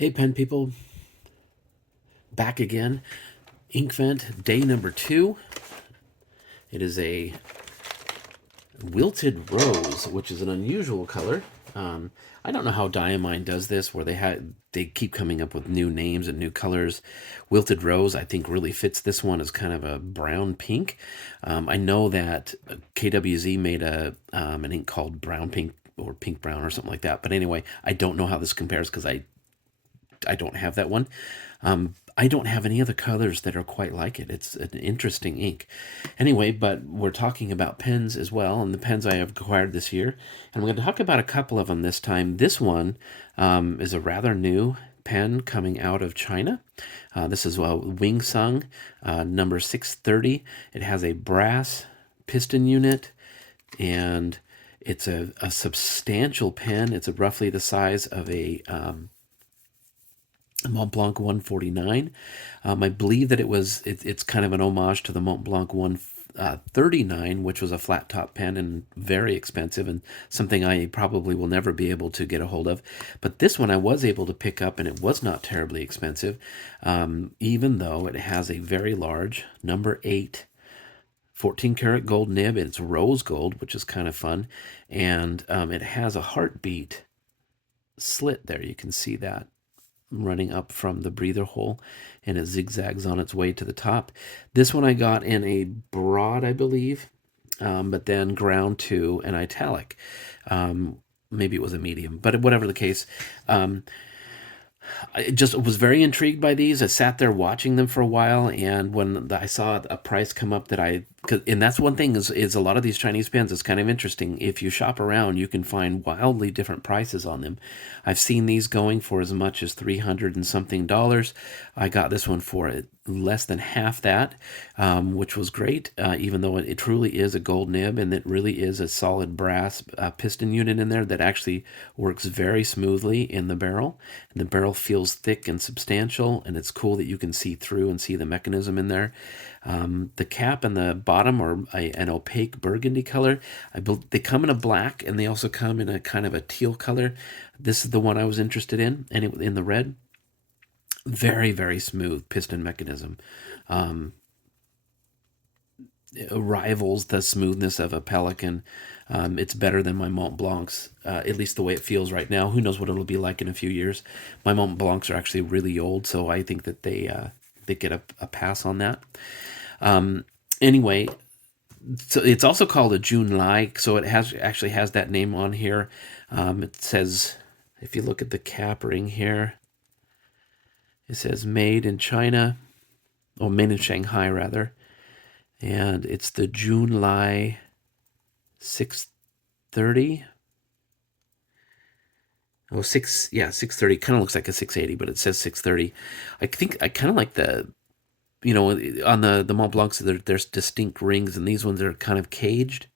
Hey, pen people, back again. Inkvent day number 2. It is a wilted rose, which is an unusual color. I don't know how Diamine does this, where they keep coming up with new names and new colors. Wilted rose, I think, really fits this one as kind of a brown pink. I know that KWZ made an ink called brown pink or pink brown or something like that. But anyway, I don't know how this compares because I don't have that one. I don't have any other colors that are quite like it. It's an interesting ink. Anyway, but we're talking about pens as well, and the pens I have acquired this year. And I'm going to talk about a couple of them this time. This one is a rather new pen coming out of China. This is Wing Sung number 630. It has a brass piston unit, and it's a substantial pen. It's roughly the size of a Mont Blanc 149. I believe that it's kind of an homage to the Mont Blanc 139, which was a flat top pen and very expensive and something I probably will never be able to get a hold of. But this one I was able to pick up, and it was not terribly expensive, even though it has a very large number 8 14 karat gold nib. It's rose gold, which is kind of fun, and it has a heartbeat slit there. You can see that running up from the breather hole, and it zigzags on its way to the top. This one I got in a broad, I believe, but then ground to an italic. Maybe it was a medium, but whatever the case, I just was very intrigued by these. I sat there watching them for a while, and when I saw a price come up and that's one thing is a lot of these Chinese pens, it's kind of interesting. If you shop around, you can find wildly different prices on them. I've seen these going for as much as 300 and something dollars. I got this one for less than half that, which was great, even though it truly is a gold nib, and it really is a solid brass piston unit in there that actually works very smoothly in the barrel. And the barrel feels thick and substantial, and it's cool that you can see through and see the mechanism in there. The cap and the bottom are an opaque burgundy color. They come in a black, and they also come in a kind of a teal color. This is the one I was interested in, and in the red. Very, very smooth piston mechanism. It rivals the smoothness of a Pelican. It's better than my Mont Blancs, at least the way it feels right now. Who knows what it'll be like in a few years. My Mont Blancs are actually really old, so I think that they get a pass on that. Anyway, so it's also called a Junlai, so it actually has that name on here. It says, if you look at the cap ring here, it says made in China, or made in Shanghai rather, and it's the Junlai 630. Oh, 630. Kind of looks like a 680, but it says 630. I think I kind of like on the Mont Blancs, there's distinct rings, and these ones are kind of caged.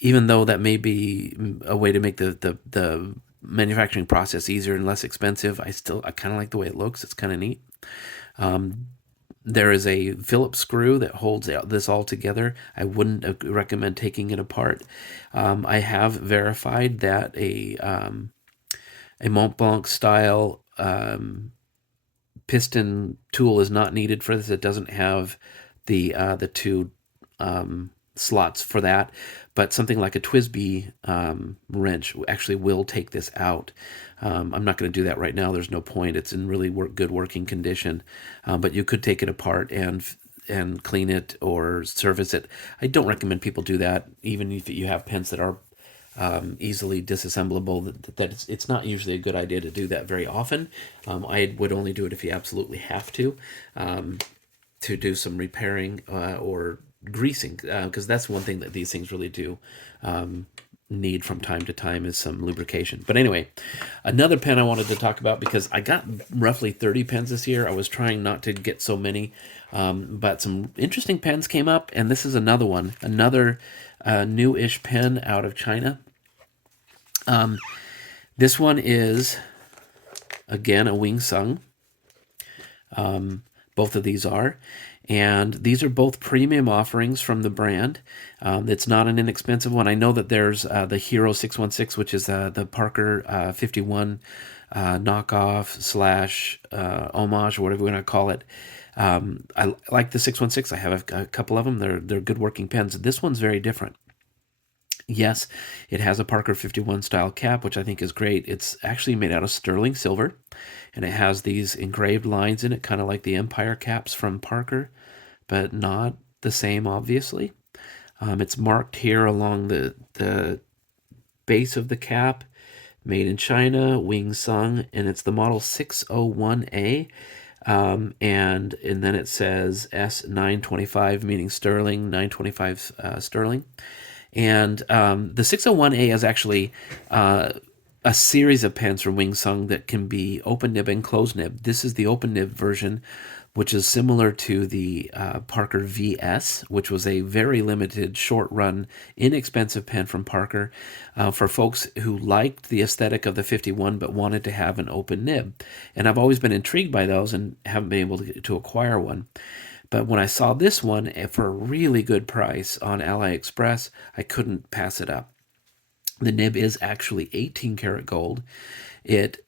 Even though that may be a way to make the manufacturing process easier and less expensive, I kind of like the way it looks. It's kind of neat. There is a Phillips screw that holds this all together. I wouldn't recommend taking it apart. I have verified that a Mont Blanc style piston tool is not needed for this. It doesn't have the two slots for that, but something like a Twisby wrench actually will take this out. I'm not going to do that right now. There's no point. It's in really good working condition, but you could take it apart and clean it or service it. I don't recommend people do that, even if you have pens that are easily disassemblable. It's not usually a good idea to do that very often. I would only do it if you absolutely have to do some repairing or greasing, because that's one thing that these things really do need from time to time, is some lubrication. But anyway, another pen I wanted to talk about, because I got roughly 30 pens this year. I was trying not to get so many, but some interesting pens came up, and this is another new-ish pen out of China. This one is, again, a Wing Sung. Both of these are. And these are both premium offerings from the brand. It's not an inexpensive one. I know that there's the Hero 616, which is the Parker 51 knockoff slash homage, or whatever we want to call it. I like the 616. I have a couple of them. They're good working pens. This one's very different. Yes, it has a Parker 51 style cap, which I think is great. It's actually made out of sterling silver, and it has these engraved lines in it, kind of like the Empire caps from Parker, but not the same, obviously. It's marked here along the base of the cap, made in China, Wing Sung, and it's the model 601A. And then it says S925, meaning sterling, 925 sterling. And the 601A is actually a series of pens from Wing Sung that can be open nib and closed nib. This is the open nib version, which is similar to the Parker VS, which was a very limited, short run, inexpensive pen from Parker for folks who liked the aesthetic of the 51 but wanted to have an open nib. And I've always been intrigued by those and haven't been able to acquire one. But when I saw this one for a really good price on AliExpress, I couldn't pass it up. The nib is actually 18 karat gold. It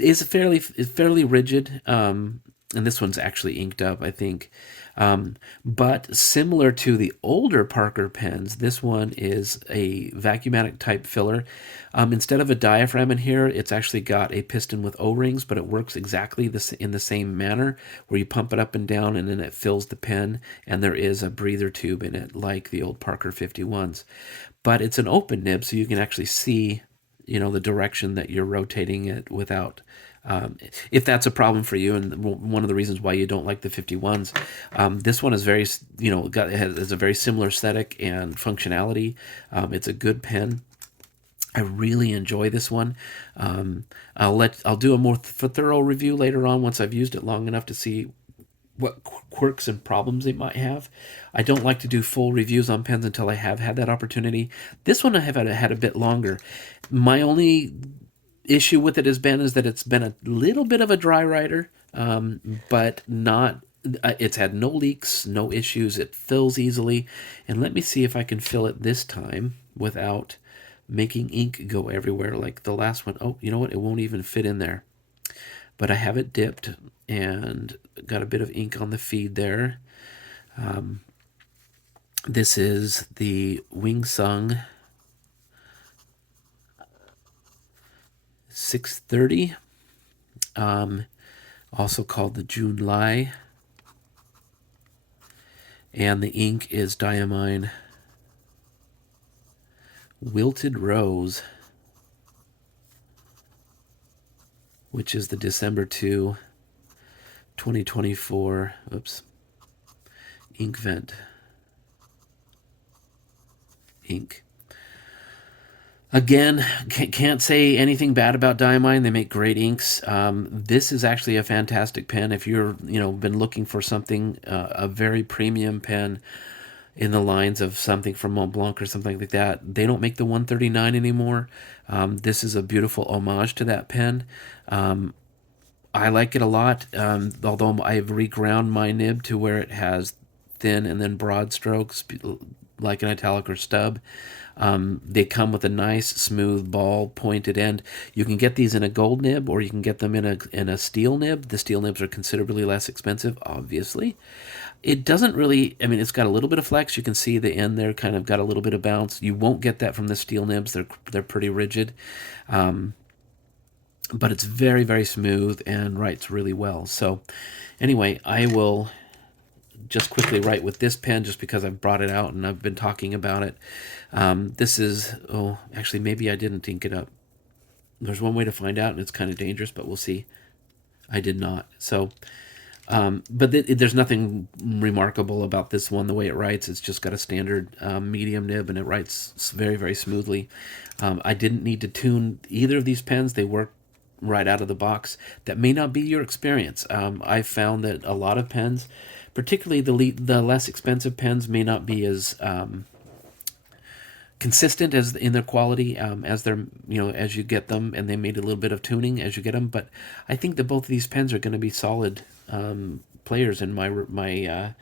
is fairly rigid, and this one's actually inked up, I think. But similar to the older Parker pens, this one is a vacuumatic type filler. Instead of a diaphragm in here, it's actually got a piston with O-rings, but it works exactly in the same manner, where you pump it up and down, and then it fills the pen, and there is a breather tube in it, like the old Parker 51s. But it's an open nib, so you can actually see, the direction that you're rotating it without. If that's a problem for you, and one of the reasons why you don't like the 51s, this one is very, has a very similar aesthetic and functionality. It's a good pen. I really enjoy this one. I'll do a more thorough review later on once I've used it long enough to see what quirks and problems it might have. I don't like to do full reviews on pens until I have had that opportunity. This one I have had a bit longer. My only issue with it is that it's been a little bit of a dry writer, but not. It's had no leaks, no issues. It fills easily, and let me see if I can fill it this time without making ink go everywhere like the last one. Oh, you know what? It won't even fit in there. But I have it dipped and got a bit of ink on the feed there. This is the Wing Sung 630, also called the June Lai. And the ink is Diamine Wilted Rose, which is the December 2, 2024, Inkvent ink. Again, can't say anything bad about Diamine. They make great inks. This is actually a fantastic pen. If you're, been looking for something, a very premium pen in the lines of something from Mont Blanc or something like that. They don't make the 139 anymore. This is a beautiful homage to that pen. I like it a lot, although I've reground my nib to where it has thin and then broad strokes, like an italic or stub. They come with a nice, smooth, ball pointed end. You can get these in a gold nib, or you can get them in a steel nib. The steel nibs are considerably less expensive, obviously. It doesn't really, it's got a little bit of flex. You can see the end there kind of got a little bit of bounce. You won't get that from the steel nibs. They're pretty rigid. But it's very, very smooth and writes really well. So anyway, I will just quickly write with this pen just because I've brought it out and I've been talking about it. This is, actually, maybe I didn't ink it up. There's one way to find out, and it's kind of dangerous, but we'll see. I did not. So, but there's nothing remarkable about this one, the way it writes. It's just got a standard medium nib, and it writes very, very smoothly. I didn't need to tune either of these pens. They work right out of the box. That may not be your experience. I've found that a lot of pens, particularly the less expensive pens, may not be as consistent as in their quality as they're as you get them, and they made a little bit of tuning as you get them. But I think that both of these pens are going to be solid players in my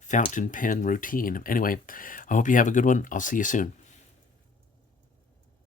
fountain pen routine. Anyway, I hope you have a good one. I'll see you soon.